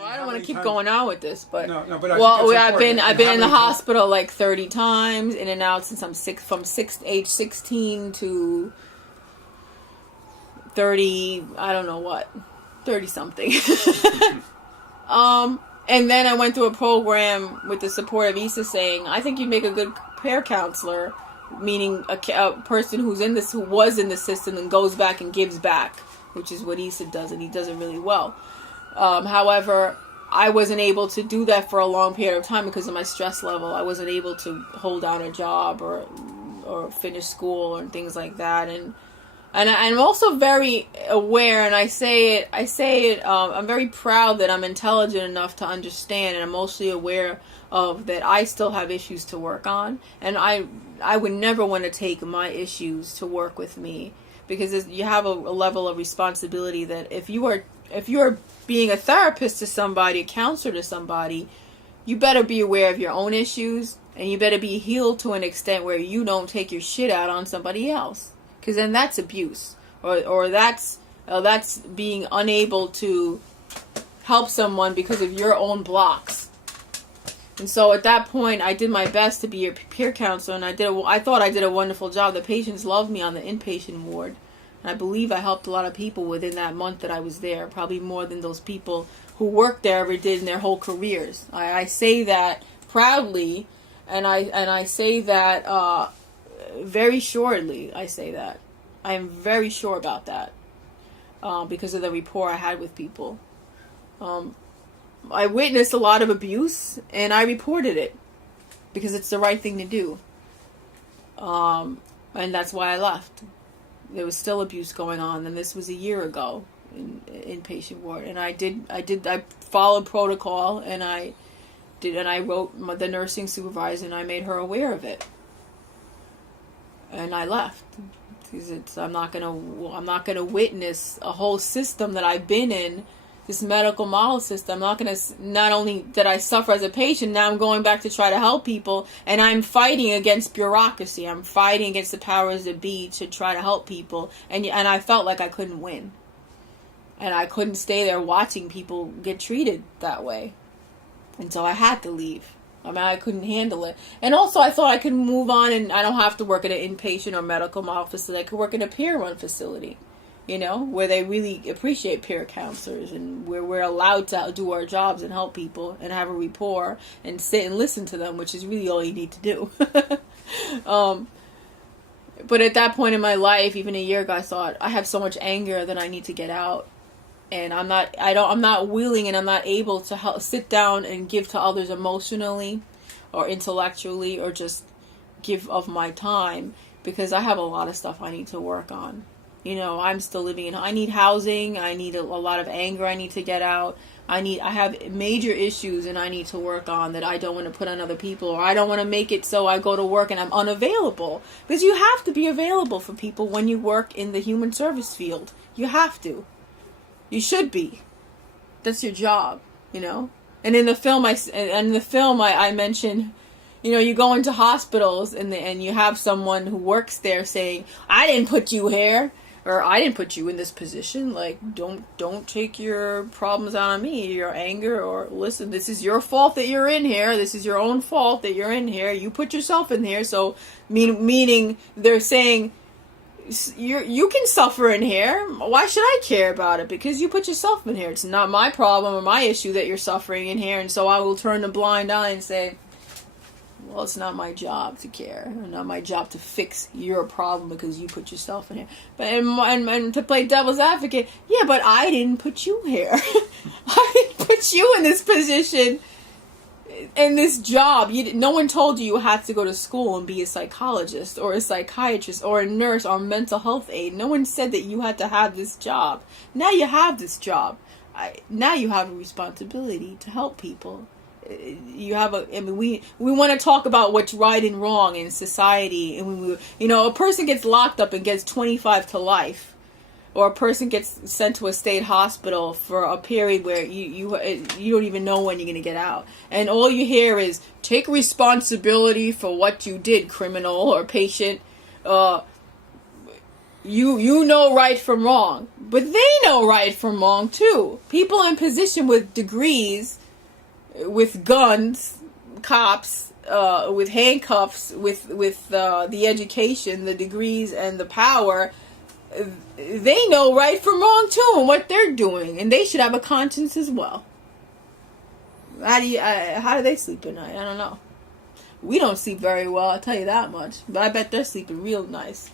Well, I don't want to keep going on with this, but no, but I've been in the hospital like 30 times, in and out since I'm age 16 to 30. I don't know what, 30 something. And then I went through a program with the support of Issa saying, I think you'd make a good peer counselor, meaning a person who was in the system and goes back and gives back, which is what Issa does, and he does it really well. However, I wasn't able to do that for a long period of time because of my stress level. I wasn't able to hold down a job or finish school and things like that. And I'm also very aware, and I say it, I'm very proud that I'm intelligent enough to understand, and I'm mostly aware of that I still have issues to work on. And I would never want to take my issues to work with me, because you have a level of responsibility that if you are being a therapist to somebody, a counselor to somebody, you better be aware of your own issues, and you better be healed to an extent where you don't take your shit out on somebody else. Because then that's abuse, or that's being unable to help someone because of your own blocks. And so at that point, I did my best to be a peer counselor, and I thought I did a wonderful job. The patients loved me on the inpatient ward, and I believe I helped a lot of people within that month that I was there, probably more than those people who worked there ever did in their whole careers. I say that proudly, and I say that very surely. I say that. I am very sure about that because of the rapport I had with people. I witnessed a lot of abuse, and I reported it because it's the right thing to do. And that's why I left. There was still abuse going on, and this was a year ago in inpatient ward. And I followed protocol, and I wrote the nursing supervisor, and I made her aware of it. And I left because I'm not gonna witness a whole system that I've been in, this medical model system. Not only did I suffer as a patient, now I'm going back to try to help people, and I'm fighting against bureaucracy. I'm fighting against the powers that be to try to help people, and I felt like I couldn't win, and I couldn't stay there watching people get treated that way, and so I had to leave. I mean, I couldn't handle it. And also, I thought I could move on, and I don't have to work at an inpatient or medical model facility. I could work in a peer-run facility, where they really appreciate peer counselors, and where we're allowed to do our jobs and help people and have a rapport and sit and listen to them, which is really all you need to do. But at that point in my life, even a year ago, I thought, I have so much anger that I need to get out. And I'm not willing, and I'm not able to sit down and give to others emotionally or intellectually, or just give of my time, because I have a lot of stuff I need to work on. I'm still living I need housing. I need a lot of anger I need to get out. I have major issues, and I need to work on that I don't want to put on other people, or I don't want to make it so I go to work and I'm unavailable. Because you have to be available for people when you work in the human service field. You have to. You should be. That's your job, And in the film, I mentioned, you go into hospitals and you have someone who works there saying, "I didn't put you here," or "I didn't put you in this position." Like, don't take your problems out on me, your anger, or listen, this is your fault that you're in here. This is your own fault that you're in here. You put yourself in here. So, meaning they're saying, you can suffer in here. Why should I care about it? Because you put yourself in here. It's not my problem or my issue that you're suffering in here. And so I will turn a blind eye and say, well, it's not my job to care. It's not my job to fix your problem because you put yourself in here. But and to play devil's advocate, yeah, but I didn't put you here. I didn't put you in this position, in this job. No one told you had to go to school and be a psychologist or a psychiatrist or a nurse or a mental health aide. No one said that you had to have this job. Now you have this job. Now you have a responsibility to help people. We want to talk about what's right and wrong in society, and a person gets locked up and gets 25 to life, or a person gets sent to a state hospital for a period where you don't even know when you're going to get out. And all you hear is, take responsibility for what you did, criminal or patient. You know right from wrong, but they know right from wrong too. People in position with degrees, with guns, cops, with handcuffs, with the education, the degrees, and the power, they know right from wrong too, and what they're doing, and they should have a conscience as well. How do they sleep at night? I don't know. We don't sleep very well, I'll tell you that much. But I bet they're sleeping real nice.